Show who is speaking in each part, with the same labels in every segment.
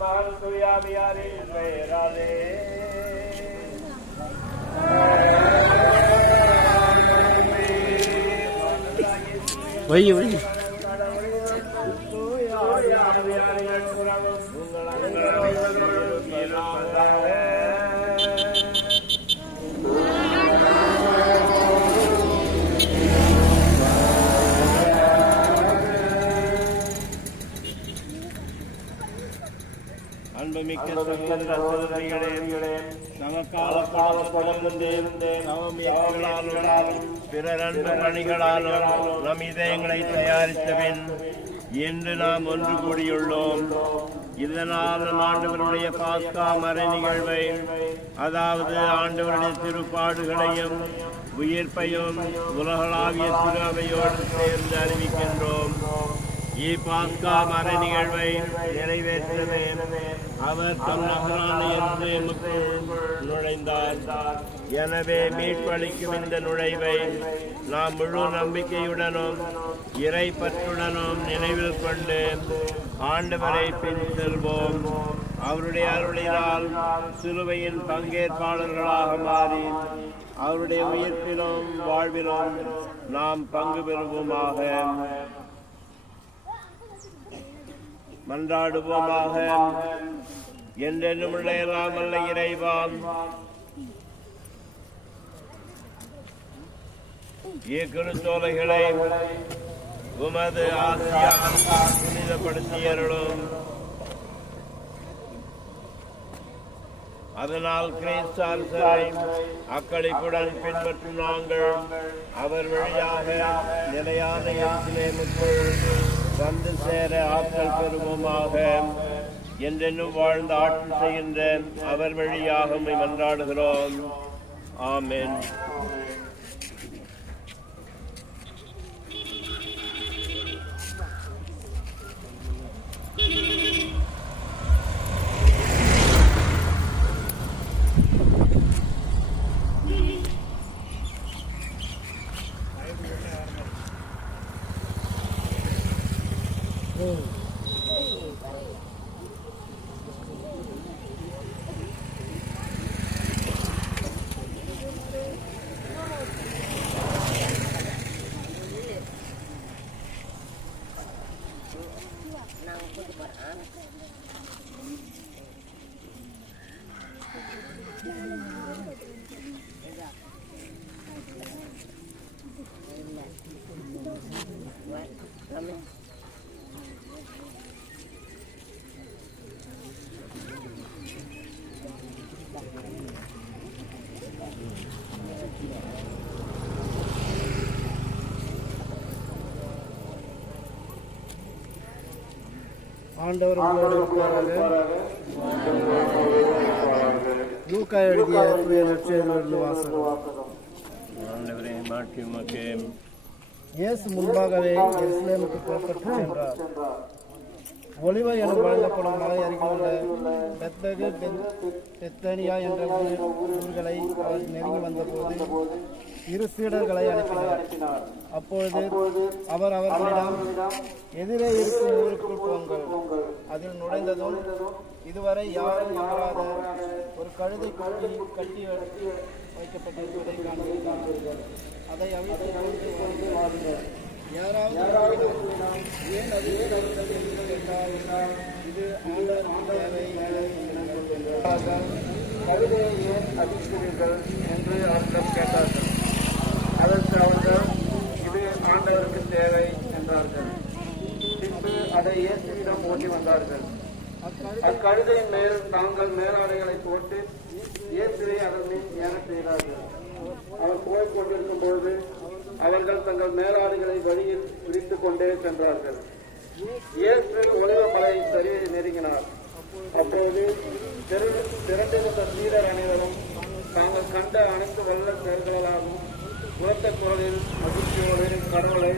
Speaker 1: மகன் துயாவியாரின் பெயராலே
Speaker 2: வை வை
Speaker 1: அன்பு பணிகளாலும் நம் இதயங்களை தயாரித்த பின் இன்று நாம் ஒன்று கூடியுள்ளோம் இதனால் ஆண்டவருடைய பாஸ்கா மறை நிகழ்வை அதாவது ஆண்டவருடைய திருப்பாடுகளையும் உயிர்ப்பையும் உலகளாவிய திருவையோடு சேர்ந்து அறிவிக்கின்றோம். இப்பாஸ்கா மறை நிகழ்வை நிறைவேற்றவே அவர் தம் நகராலயத்திற்குள் நுழைந்தார் எனவே மீட்பளிக்கும் இந்த நுழைவை நாம் முழு நம்பிக்கையுடனும் இறை பற்றுடனும் நினைவில் கொண்டு ஆண்டவரை பின் செல்வோம் அவருடைய அருளினால் சிலுவையின் பங்கேற்பாளர்களாக மாறி அவருடைய உயிர்ப்பிலும் வாழ்விலும் நாம் பங்கு பெறுவோமாக மன்றாடுவோமாக. என்றென்னும் உள்ள அல்ல இறைவான். இக்குருத்தோலைகளை உமது ஆசியால் புனிதப்படுத்தியருளும். அதனால் கிறிஸ்தார்சரை அக்களிப்புடன் பின்பற்றும் நாங்கள் அவர் வழியாக நிலையான இயேசுலேமுக்குள் வந்து சேர ஆற்றல் பெறுவோமாக. என்றென்னும் வாழ்ந்து ஆட்சி செய்கின்ற அவர் வழியாக மன்றாடுகிறோம். ஆமேன். 嗯。
Speaker 2: ஆண்டவர் உங்களோடு இருப்பாராக லூக்கா எழுதிய தூய நற்செய்தியிலிருந்து வாசகம்
Speaker 1: ஆண்டவரே மாற்றி உமக்கு
Speaker 2: இயேசு முன்பாகவே எருசலேமுக்கு புறப்பட்டு சென்றார் ஒளிவை என வழங்கப்படும் மலை அருகிலுள்ள பெத்தகு பெத்தனியா என்ற ஊர்களை அவர் நெருங்கி வந்தபோது இரு சீடர்களை அனுப்பினார். அப்பொழுது அவர் அவர்களிடம் எதிரே இருக்கும் ஊருக்குள் போங்கள். அதில் நுழைந்ததும் இதுவரை யாரும் அமராத ஒரு கழுதை கட்டி கட்டி வைக்கப்பட்டிருப்பதை காண்பீர்கள். அதை அவிழ்த்து கொண்டு வாருங்கள் யாராவது ஏன் அது தடுத்தீர்கள் என்றால் இது ஆண்டவர் தேவை என்றார்கள். கழுதையை ஏன் அடிக்கிறீர்கள் என்று அவர்கள் கேட்டார்கள் அதற்கு அவர்கள் இது ஆண்டவருக்கு தேவை என்றார்கள் பின்பு அதை இயேசுவிடம் ஓட்டி வந்தார்கள் அக்கழுதையின் மேல் தாங்கள் மேலாடைகளை போட்டு இயேசுவை அதன் மீன் ஏற செய்தார்கள் அவர் போய்க் கொண்டிருக்கும் போது அவர்கள் தங்கள் மேலாடைகளை வழியில் பிடித்துக் கொண்டே சென்றார்கள். இயேசு ஒளிவ சரியை நெருங்கினார். அப்போது திரண்டிருந்த சீடர் அனைவரும் தாங்கள் கண்ட அனைத்து வல்ல செயல்களாலும் உரத்த குரலில் மகிழ்ச்சியோடு கடவுளை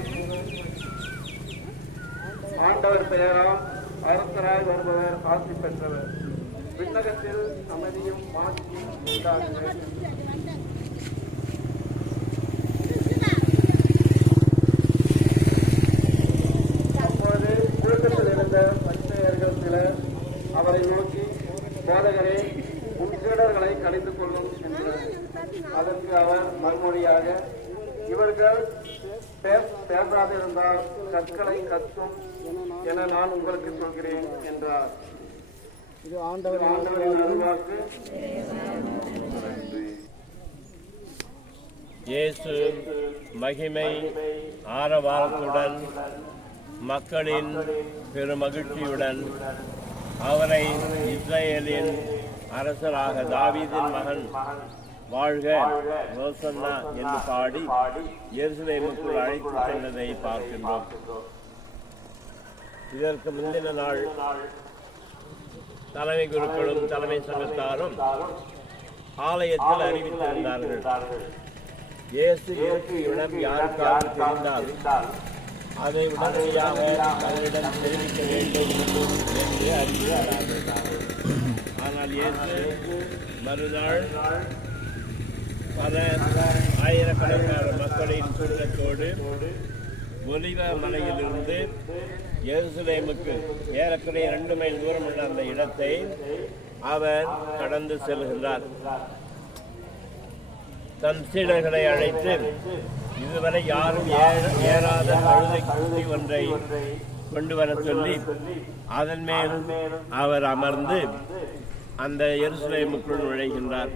Speaker 2: ஆண்டவர் பெயரால் அரசராய் வருபவர் ஆட்சி பெற்றவர். விண்ணகத்தில் அமைதியும் மாற்றியும் உண்டாகுக அப்பொழுது கூட்டத்தில் இருந்த பரிசெயர்கள் சிலர் அவரை
Speaker 3: போதகரே உன் சீடர்களை கடிந்து கொள்ளும் என்றார் அதற்கு அவர் மறுமொழியாக இவர்கள் பே- பேசாதிருந்தால் கற்களை கத்தும் என நான் உங்களுக்கு சொல்கிறேன் என்றார்
Speaker 2: இது ஆண்டவர்
Speaker 3: ஆண்டவரின் அருள்வாக்கு
Speaker 1: இயேசு மகிமை ஆரவாரத்துடன் மக்களின் பெருமகிழ்ச்சியுடன் அவரை இஸ்ரேலின் அரசராக தாவீதின் மகன் வாழ்க ரோசன்னா என்று பாடி எருசலேமுக்குள் அழைத்து சென்றதை பார்க்கின்றோம். இதற்கு முந்தின நாள் தலைமை குருக்களும் தலைமை சங்கத்தாரும் ஆலயத்தில் அறிவித்திருந்தார்கள். இயேசு இடம் யாருக்காக தெரிந்தால் அதை உடனடியாக அவரிடம் தெரிவிக்க வேண்டும் என்று அறிவித்தார்கள். ஆனால் இயேசு மறுநாள் பல ஆயிரக்கணக்கான மக்களின் கூட்டத்தோடு ஒலிவ மலையிலிருந்து எருசலேமுக்கு ஏறக்குறைய ரெண்டு மைல் தூரம் உள்ள அந்த இடத்தை அவர் கடந்து செல்கின்றார். தன் சீடர்களை அழைத்து இதுவரை யாரும் ஏற- ஏறாத கழுதை குட்டி ஒன்றை கொண்டு வர சொல்லி அதன் மேல் அவர் அமர்ந்து அந்த எருசலேமுக்குள் நுழைகின்றார்.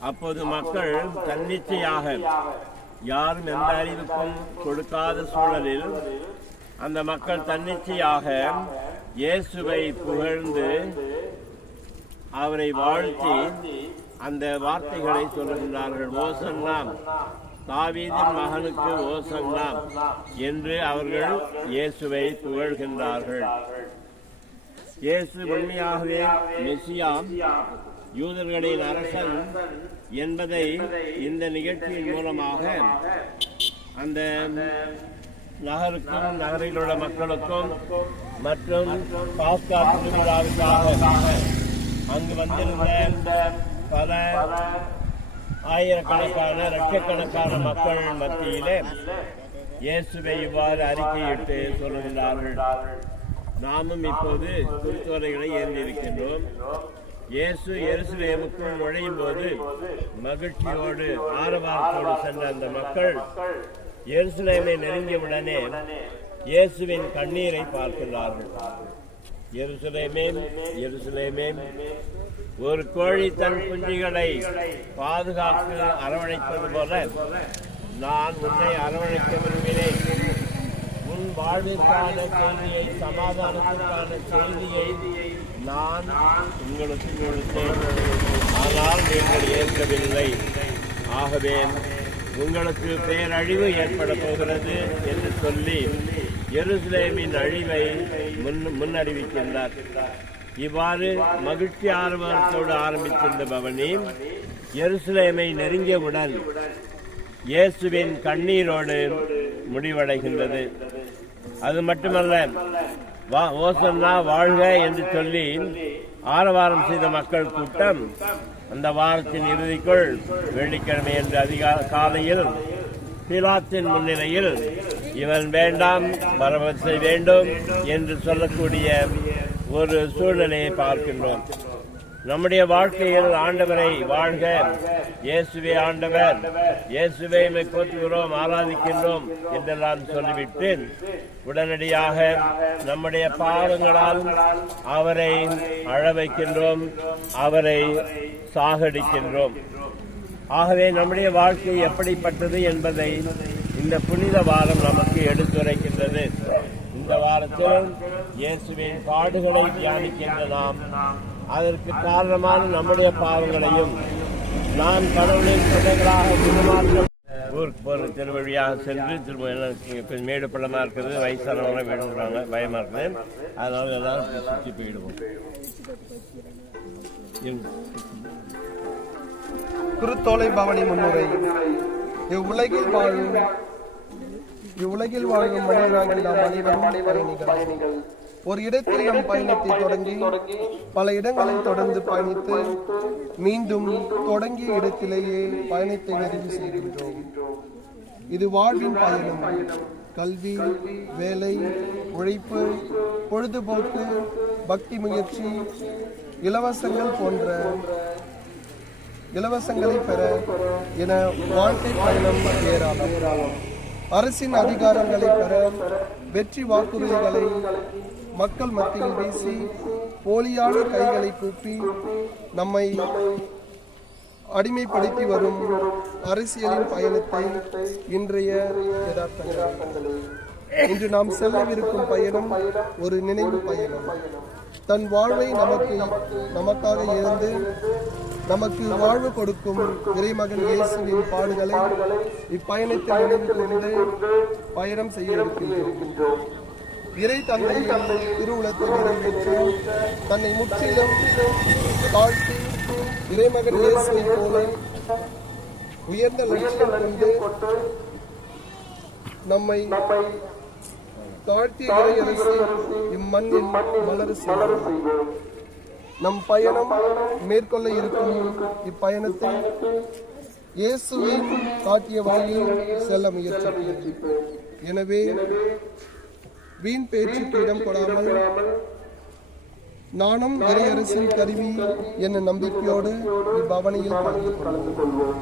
Speaker 1: அப்போது மக்கள் தன்னிச்சையாக யாரும் எந்த அறிவிப்பும் கொடுக்காத சூழலில் அந்த மக்கள் தன்னிச்சையாக இயேசுவை புகழ்ந்து அவரை வாழ்த்தி அந்த வார்த்தைகளை சொல்லுகின்றார்கள். ஓசன்னா தாவீதின் மகனுக்கு ஓசன்னா என்று அவர்கள் இயேசுவை புகழ்கின்றார்கள். இயேசு உண்மையாகவே மெசியாம் யூதர்களின் அரசன் என்பதை இந்த நிகழ்ச்சியின் மூலமாக அந்த நகருக்கும் நகரில் உள்ள மக்களுக்கும் மற்றும் பாஸ்கா திருவிழாவுக்காக அங்கு வந்திருந்த பல ஆயிரக்கணக்கான லட்சக்கணக்கான மக்கள் மத்தியிலே இயேசுவை இவ்வாறு அறிக்கையிட்டு சொல்லுகிறார்கள் நாமும் இப்போது திருத்தோலைகளை ஏந்திருக்கின்றோம். இயேசு எருசலேமுக்குள் நுழையும் போது மகிழ்ச்சியோடு ஆரவாரத்தோடு சென்ற அந்த மக்கள் எருசலேமை நெருங்கியவுடனே இயேசுவின் கண்ணீரை பார்க்கிறார்கள் எருசலேமே எருசலேமே ஒரு கோழி தன் குஞ்சுகளை பாதுகாத்து அரவணைப்பது போல நான் உன்னை அரவணைக்க விரும்பினேன். வாழ்விற்கான செய்தியை சமாதானத்திற்கான செய்தியை நான் உங்களுக்கு கொடுத்தேன். ஆனால் நீங்கள் ஏற்கவில்லை. ஆகவே உங்களுக்கு பேரழிவு ஏற்பட போகிறது என்று சொல்லி எருசலேமின் அழிவை முன் முன்னறிவிக்கின்றார். இவ்வாறு மகிழ்ச்சி ஆர்வத்தோடு ஆரம்பித்திருந்த பவனி எருசலேமை நெருங்கியவுடன் இயேசுவின் கண்ணீரோடு முடிவடைகின்றது. அது மட்டுமல்ல வா ஓசன்னா வாழ்க என்று சொல்லி ஆரவாரம் செய்த மக்கள் கூட்டம் அந்த வாரத்தின் இறுதிக்குள் வெள்ளிக்கிழமை என்று அதிகால காலையில் பிலாத்தின் முன்னிலையில் இவன் வேண்டாம் பரவசை வேண்டும் என்று சொல்லக்கூடிய ஒரு சூழ்நிலையை பார்க்கின்றோம். நம்முடைய வாழ்க்கையில் ஆண்டவரை வாழ்க. இயேசுவே ஆண்டவர். இயேசுவை உம்மை போற்றுகிறோம் ஆராதிக்கின்றோம் என்றெல்லாம் சொல்லிவிட்டு உடனடியாக நம்முடைய பாவங்களால் அவரை அழ வைக்கின்றோம் அவரை சாகடிக்கின்றோம். ஆகவே நம்முடைய வாழ்க்கை எப்படிப்பட்டது என்பதை இந்த புனித வாரம் நமக்கு எடுத்துரைக்கின்றது. இந்த வாரத்தில் இயேசுவின் பாடுகளை தியானிக்கின்ற நாம் அதற்கு காரணமான நம்முடைய பாவங்களையும் நாம் கடவுளின் பிள்ளைகளாக உருமாற்றம் ஊருக்கு போகிற திருவழியாக சென்று திரும்ப மேடு பள்ளமாக இருக்குது. வயசானவங்க வேணுங்கிறாங்க. பயமாக இருக்குது. அதனால எல்லாரும் சுற்றி போயிடுவோம்.
Speaker 2: குருத்தோலை பவனி முன்னுரை. இவ்வுலகில் வாழும் இவ்வுலகில் வாழும் மனிதராகிய நாம் அனைவரும் பயணிகள் ஒரு இடத்தில் நம் பயணத்தை தொடங்கி பல இடங்களில் தொடர்ந்து பயணித்து மீண்டும் தொடங்கிய இடத்திலேயே பயணத்தை நிறைவு செய்கின்றோம். இது வாழ்வின் பயணம். கல்வி வேலை உழைப்பு பொழுதுபோக்கு பக்தி முயற்சி
Speaker 4: இலவசங்கள் போன்ற இலவசங்களை பெற என வாழ்க்கை பயணம் ஏராளம். அரசின் அதிகாரங்களை பெற வெற்றி வாக்குறுதிகளை மக்கள் மத்தியில் வீசி போலியான கைகளை கூப்பி நம்மை அடிமைப்படுத்தி வரும் அரசியலின் பயணத்தை இன்றைய யதார்த்தங்கள். இன்று நாம் செல்லவிருக்கும் பயணம் ஒரு நினைவு பயணம். தன் வாழ்வை நமக்கு நமக்காக இருந்து நமக்கு வாழ்வு கொடுக்கும் இறைமகன் இயேசுவின் பாடுகளை இப்பயணத்தில் நினைவு கொண்டு பயணம் செய்ய இருக்கின்றோம் இறை தந்தை திருவுளத்தை நிறைவேற்றி தன்னை முற்றிலும் தாழ்த்தி இறைமகன் இயேசுவை போல உயர்ந்த லட்சியம் கொண்டு நம்மை தாழ்த்திய இறையரசு இம்மண்ணில் மலர் செய்வோம் நம் பயணம் மேற்கொள்ள இருக்கும் இப்பயணத்தில் இயேசுவின் காட்டிய வழியில் செல்ல முயற்சிப்போம் எனவே வீண் பேச்சுக்கு இடம் கொடாமல் நானும் இறையரசின் கருவி என நம்பிக்கையோடு இப்பவனையில் கலந்து கொள்வோம்.